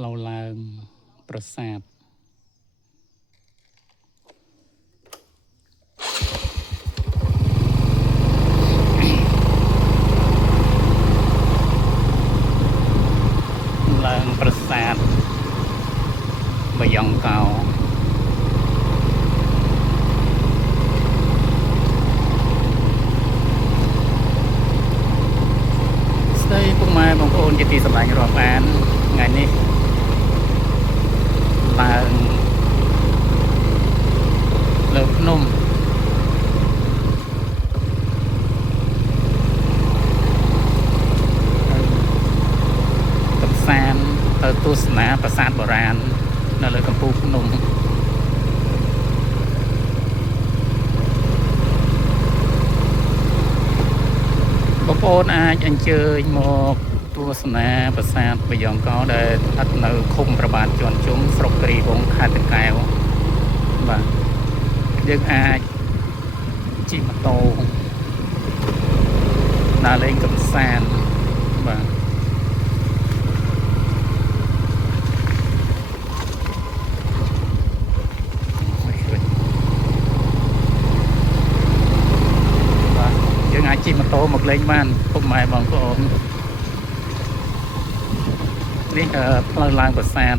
ផ្លូវឡើងប្រាសាទឡើងប្រាសាទបាយ៉ង់កោស្ដីពុកម៉ែបងប្អូនជាទីស្រឡាញ់រាប់អានថ្ងៃនេះឡើងលើភ្នំកំសាន្តទៅទស្សនាប្រាសាទបុរាណនៅលើកំពូលភ្នំបងប្អូនអាចអញ្ជើញមកទស្សនាប្រាសាទបាយ៉ង់កោដែលស្ថិតនៅឃុំប្របាទជាន់ជុំស្រុកគិរីវង្សខេត្តតាកែវបាទយើងអាចជិះម៉ូតូដើរលេងកម្សាន្តបាទយើងអាចជិះម៉ូតូមកលេងបានពុកម៉ែបងប្អូននេះផ្លូវឡើងប្រាសាទ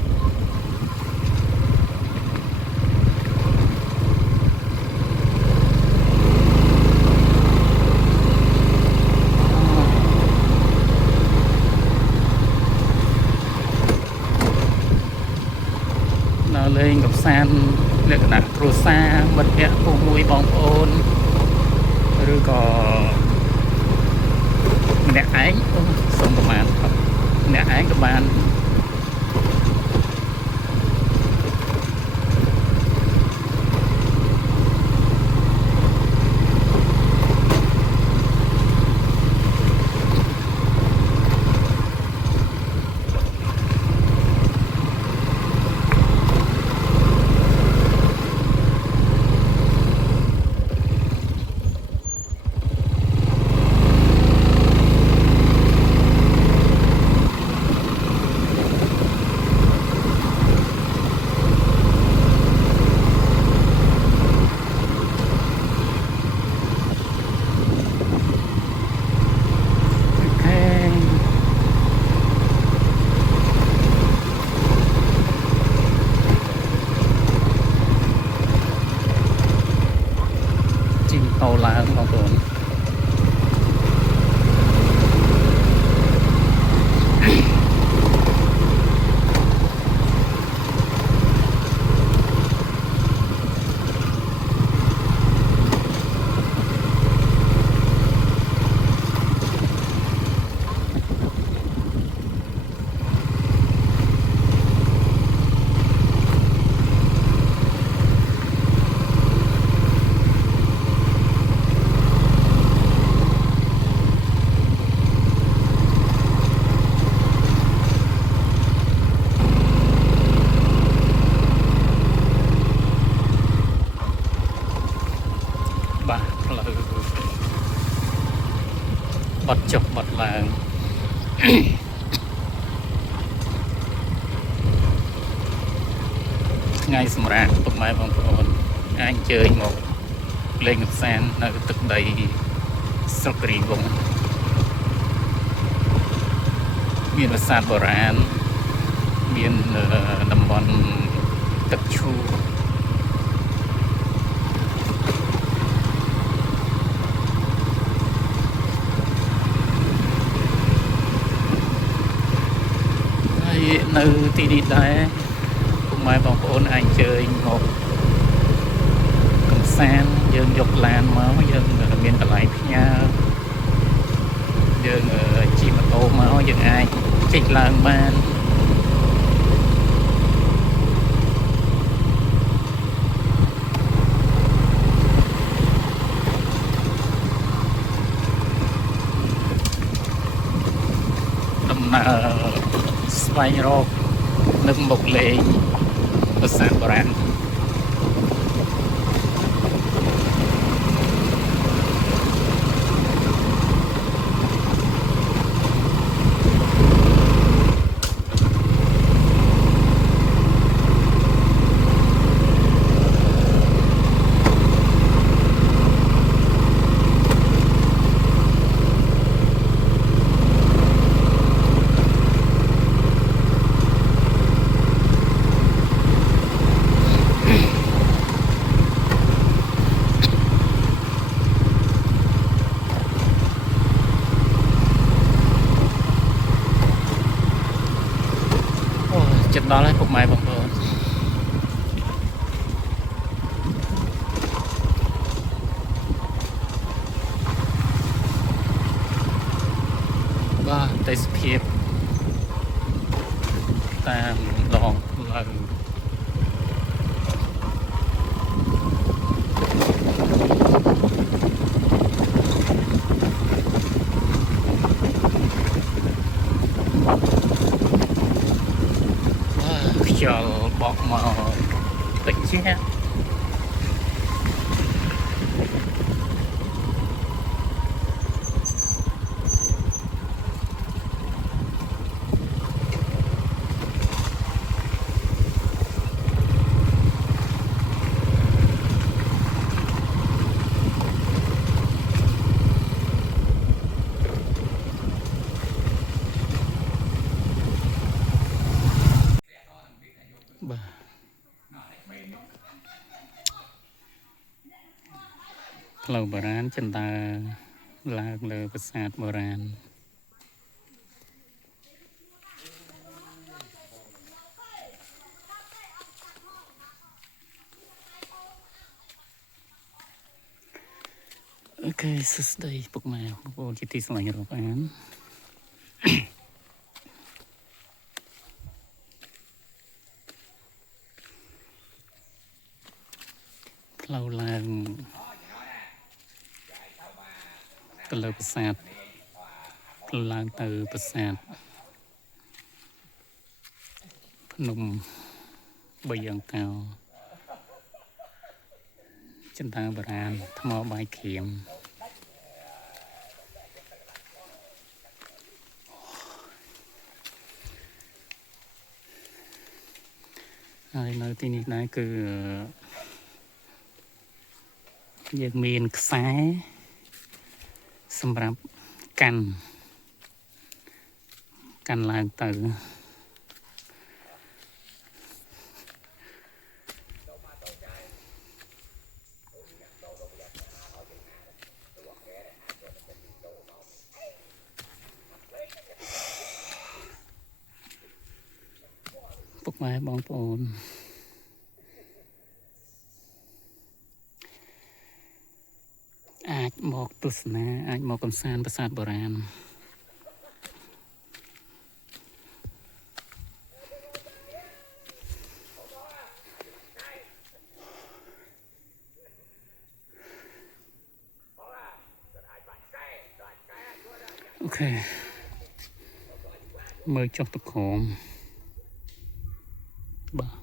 នៅលេងកម្សាន្តលក្ខណៈគ្រួសារមិត្តភក្តិពុកមួយបងប្អូនឬក៏ម្នាក់ឯងសូមប្រមាណម្នាក់ឯងក៏បានតោឡើងបងប្អូនបាទផ្លូវបត់ចុះបត់ឡើងថ្ងៃសម្រាប់ពុកម៉ែបងប្អូនអាចអញ្ជើញមកលេងកម្សាន្តនៅទឹកដីស្រុកគិរីវង្សមានប្រាសាទបុរាណមានតំបន់ទឹកឈូនៅទីនេះដែរពុកម៉ែបងប្អូនអាចអញ្ជើញមកកម្សាន្តយើងយកឡានមកយើងមានកន្លែងផ្ញើយើងជិះម៉ូតូមកយើងអាចជិះឡើងបានដំណើរស្វែងរកនឹងមកលេងប្រាសាទបុរាណ ប ចិត្តដល់ហើយពុកម៉ែបងប្អូនបាទទេសភាពតាមដងផ្លូវខ្យល់បក់មកតិចជាបាទផ្លូវបុរាណចិនដើរឡើងលើប្រាសាទបុរាណអូខេសួស្តីពុកម៉ែបងប្អូនជាទីស្រឡាញ់រាប់អានផ្លូវឡើងទៅលើប្រាសាទផ្លូវឡើងទៅប្រាសាទភ្នំបីយ៉ាងកោចិនតាបុរាណថ្មបាយក្រៀមហើយនៅទីនេះដែរគឺយើងមានខ្សែសម្រាប់កាន់ឡើងទៅពុកម៉ែបងប្អូនអាចមកទស្សនាអាចមកកំសាន្តប្រាសាទបុរាណអូខេមើលចុះទៅក្រោមបាទ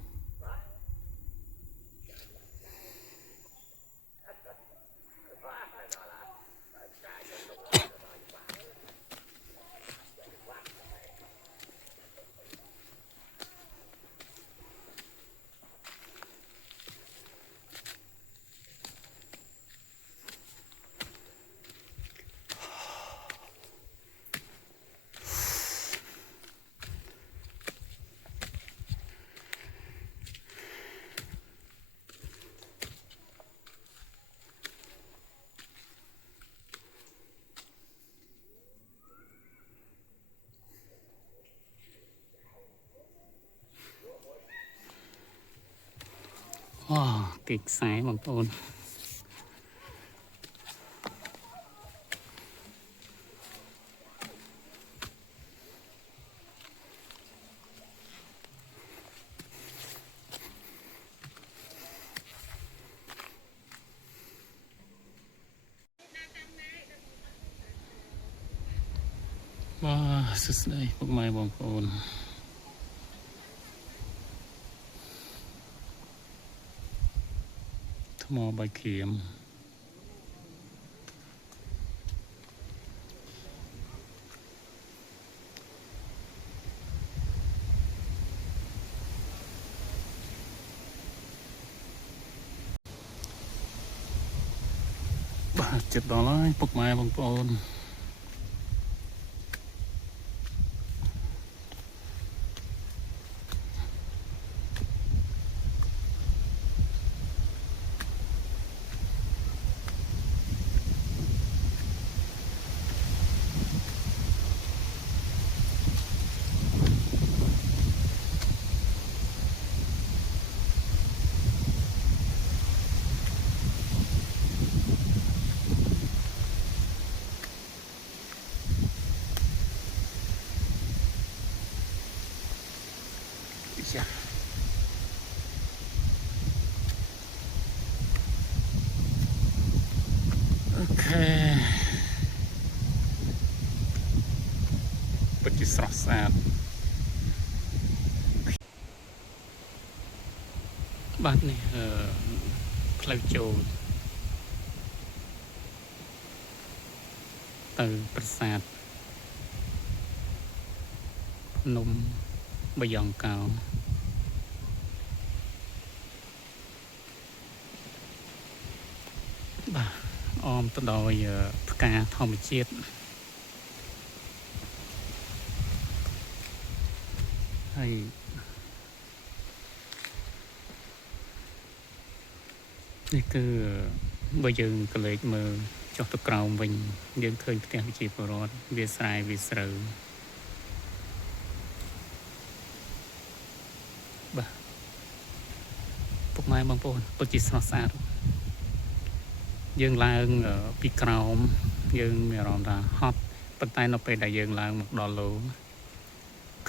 អូគេខ្សែបងប្អូនបាទសួស្តីពុកម៉ែបងប្អូនថ្មបាយក្រៀមបាទចិត្តដល់ហើយពុកម៉ែបងប្អូន ចាអូខេពិតជាស្រស់ស្អាតបាទនេះផ្លូវចូលទៅប្រាសាទភ្នំបាយ៉ង់កោបាទអមទៅដោយផ្កាធម្មជាតិហើយនេះគឺបើយើងក៏លេចមើលចុះទៅក្រោមវិញយើងឃើញផ្ទះប្រជាពលរដ្ឋវាស្រែវាស្រូវបាទពុកម៉ែបងប្អូនពិតជាស្រស់ស្អាតយើងឡើងពីក្រោមយើងមានអារម្មណ៍ថាហត់ប៉ុន្តែនៅពេលដែលយើងឡើងមកដល់លើ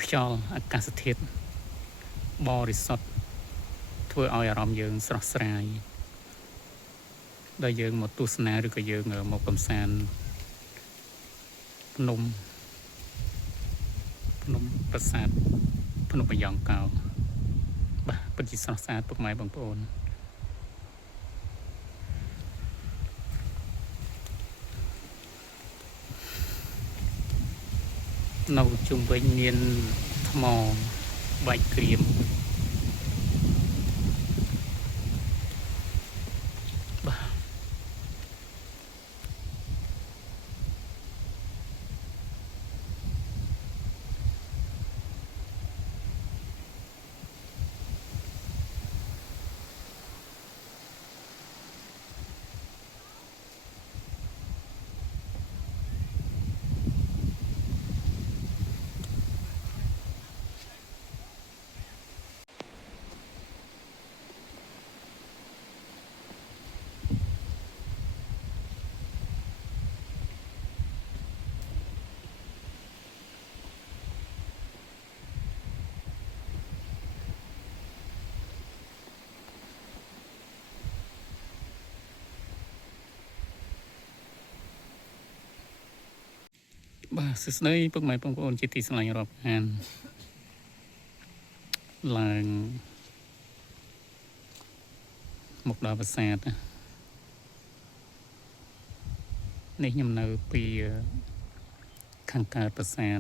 ខ្យល់អាកាសធាតុបរិសុទ្ធធ្វើឲ្យអារម្មណ៍យើងស្រស់ស្រាយដែលយើងមកទស្សនាឬក៏យើងមកកំសាន្តភ្នំប្រាសាទភ្នំបាយ៉ង់កោបាទពិតជាស្រស់ស្អាតពុកម៉ែបងប្អូននៅជុំវិញមានថ្មបែកក្រៀមបាទបាទសួស្តីពុកម៉ែបងប្អូនជាទីស្រឡាញ់រាប់អានឡើងមកដល់ប្រាសាទនេះខ្ញុំនៅពីខាងកើតប្រាសាទ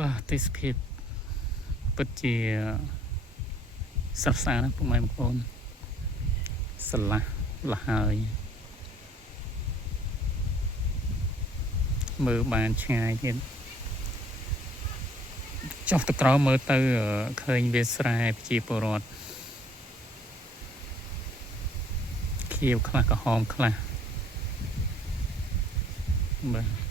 បាទទេសភាពពិតជាស្រស់ស្អាតណាស់ពុកម៉ែបងប្អូនស្រឡះលះហើយមើលបានឆ្ងាយទៀតចុះទៅក្រោមមើលទៅឃើញវាស្រែប្រជាពលរដ្ឋខៀវខ្លះក្រហមខ្លះបាទ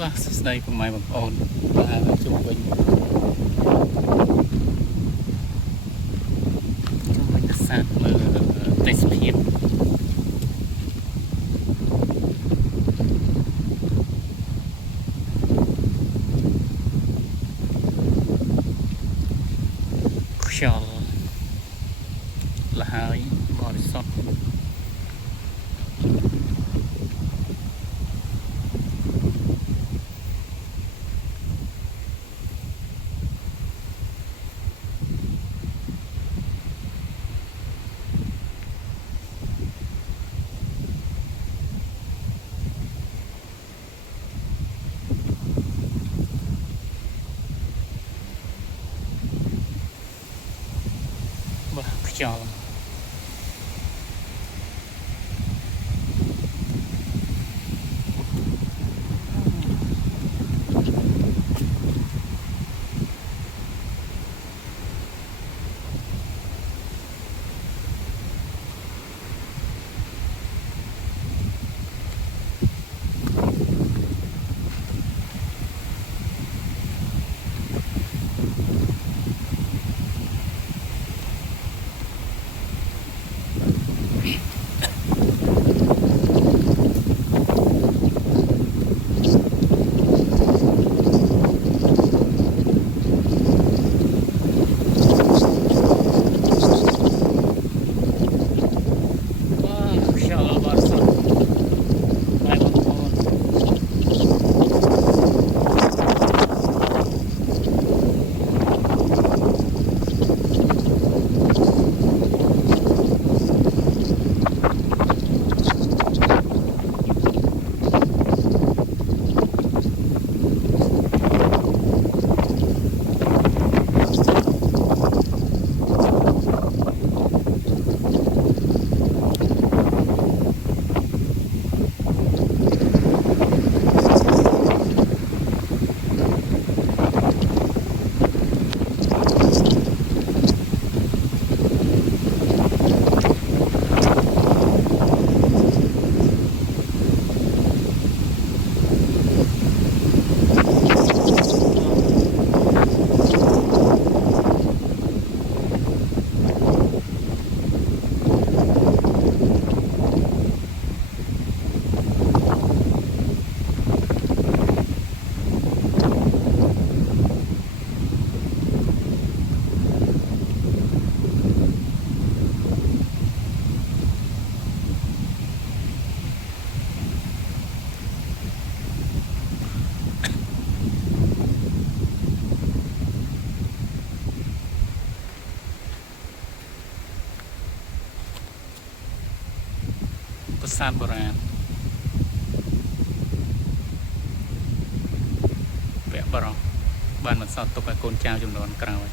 បាទសួស្តីពុកម៉ែបងប្អូនបាទជួបវិញទស្សនមើលទេសភាពខ្យល់លហើយបរិសុទ្ធបាទខ្យល់ប្រាសាទបុរាណវគ្គបរោះបានបន្សល់ទុកឲ្យកូនចៅចំនួនក្រោយ